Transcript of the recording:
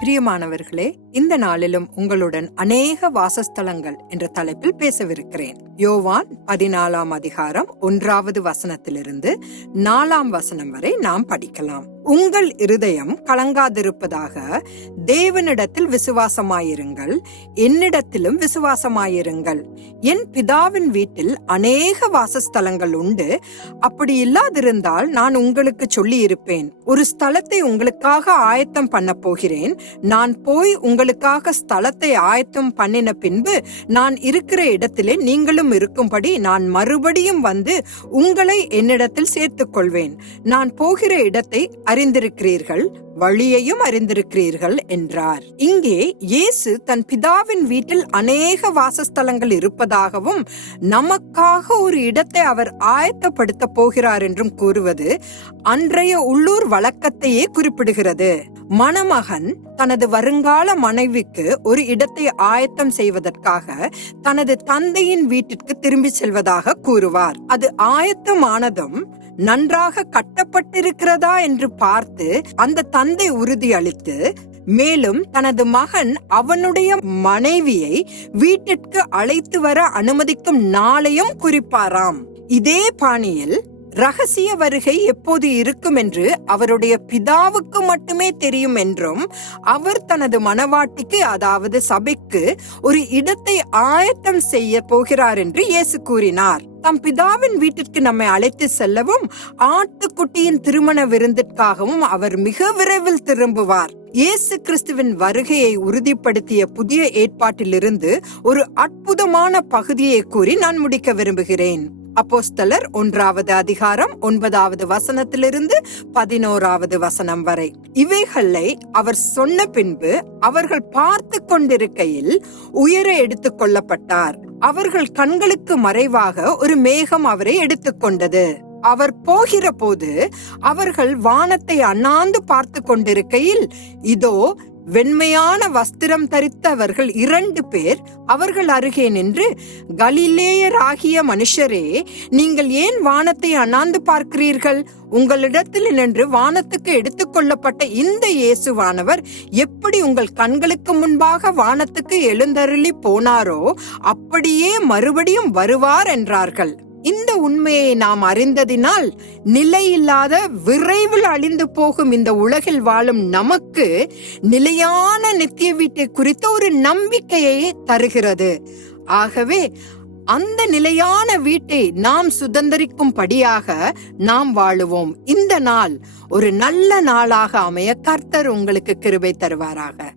பிரியமானவர்களே இந்த நாளிலும் உங்களுடன் அநேக வாசஸ்தலங்கள் என்ற தலைப்பில் பேசவிருக்கிறேன். யோவான் பதினாலாம் அதிகாரம் ஒன்றாவது வசனத்திலிருந்து நாலாம் வசனம் வரை நாம் படிக்கலாம். உங்கள் இருதயம் கலங்காதிருப்பதாக தேவனிடத்தில் விசுவாசமாயிருங்கள் என்னிடத்திலும் விசுவாசமாயிருங்கள். என் பிதாவின் வீட்டில் அநேக வாசஸ்தலங்கள் உண்டு. அப்படி இல்லாதிருந்தால் நான் உங்களுக்கு சொல்லி இருப்பேன் ஒரு ஸ்தலத்தை உங்களுக்காக ஆயத்தம் பண்ண போகிறேன். நான் போய் உங்களுக்காக ஸ்தலத்தை ஆயத்தம் பண்ணின பின்பு நான் இருக்கிற இடத்திலே நீங்களும் இருக்கும்படி நான் மறுபடியும் வந்து உங்களை என்னிடத்தில் சேர்த்துக் கொள்வேன் நான் போகிற இடத்தை அறிந்திருக்கிறீர்கள் வழியையும் அறிந்திருக்கிறீர்கள் என்றார். இங்கே இயேசு தன் பிதாவின் வீட்டில் அநேக வாசஸ்தலங்கள் இருப்பதாகவும் நமக்காக ஒரு இடத்தை அவர் ஆயத்தப்படுத்த போகிறார் என்றும் கூறுவது அன்றைய உள்ளூர் வழக்கத்தையே குறிப்பிடுகிறது. மணமகன் தனது வருங்கால மனைவிக்கு ஒரு இடத்தை ஆயத்தம் செய்வதற்காக தனது தந்தையின் வீட்டிற்கு திரும்பி செல்வதாக கூறுவார். அது ஆயத்தமானதும் நன்றாக கட்டப்பட்டிருக்கிறதா என்று பார்த்து அந்த தந்தை உறுதியளித்து மேலும் தனது மகன் அவனுடைய மனைவியை வீட்டிற்கு அழைத்து வர அனுமதிக்கும் நாளையும் குறிப்பாராம். இதே பாணியில் ரகசிய வருகை எப்போது இருக்கும் என்று அவருடைய பிதாவுக்கு மட்டுமே தெரியும் என்றும் அவர் தனது மனவாட்டிக்கு அதாவது சபைக்கு ஒரு இடத்தை ஆயத்தம் செய்ய போகிறார் என்று இயேசு கூறினார். தம் பிதாவின் வீட்டிற்கு நம்மை அழைத்து செல்லவும் ஆட்டுக்குட்டியின் திருமண விருந்திற்காகவும் அவர் மிக விரைவில் திரும்புவார். இயேசு கிறிஸ்துவின் வருகையை உறுதிப்படுத்திய புதிய ஏற்பாட்டிலிருந்து ஒரு அற்புதமான பகுதியை கூறி நான் முடிக்க விரும்புகிறேன். அப்போஸ்தலர் ஒன்றாவது அதிகாரம் ஒன்பதாவது வசனத்திலிருந்து பதினோராவது வசனம் வரை. இவைகளை அவர் சொன்ன பின்பு அவர்கள் பார்த்து கொண்டிருக்கையில் உயர எடுத்துக் கொள்ளப்பட்டார். அவர்கள் கண்களுக்கு மறைவாக ஒரு மேகம் அவரை எடுத்துக்கொண்டது அவர் போகிற போது அவர்கள் வானத்தை அண்ணாந்து பார்த்து கொண்டிருக்கையில் இதோ வெண்மையான வஸ்திரம் தரித்தவர்கள் இரண்டு பேர் அவர்கள் அருகே நின்று கலிலேயராகிய மனுஷரே நீங்கள் ஏன் வானத்தை அண்ணாந்து பார்க்கிறீர்கள்? உங்களிடத்தில் நின்று வானத்துக்கு எடுத்துக்கொள்ளப்பட்ட இந்த இயேசுவானவர் எப்படி உங்கள் கண்களுக்கு முன்பாக வானத்துக்கு எழுந்தருளி போனாரோ அப்படியே மறுபடியும் வருவார் என்றார்கள். இந்த உண்மையை நாம் அறிந்ததினால் நிலையில்லாத விரைவில் அழிந்து போகும் இந்த உலகில் வாழும் நமக்கு நிலையான நித்திய வீட்டை குறித்த ஒரு நம்பிக்கையை தருகிறது. ஆகவே அந்த நிலையான வீட்டை நாம் சுதந்திரிக்கும்படியாக நாம் வாழுவோம். இந்த நாள் ஒரு நல்ல நாளாக அமைய கர்த்தர் உங்களுக்கு கிருபை தருவாராக.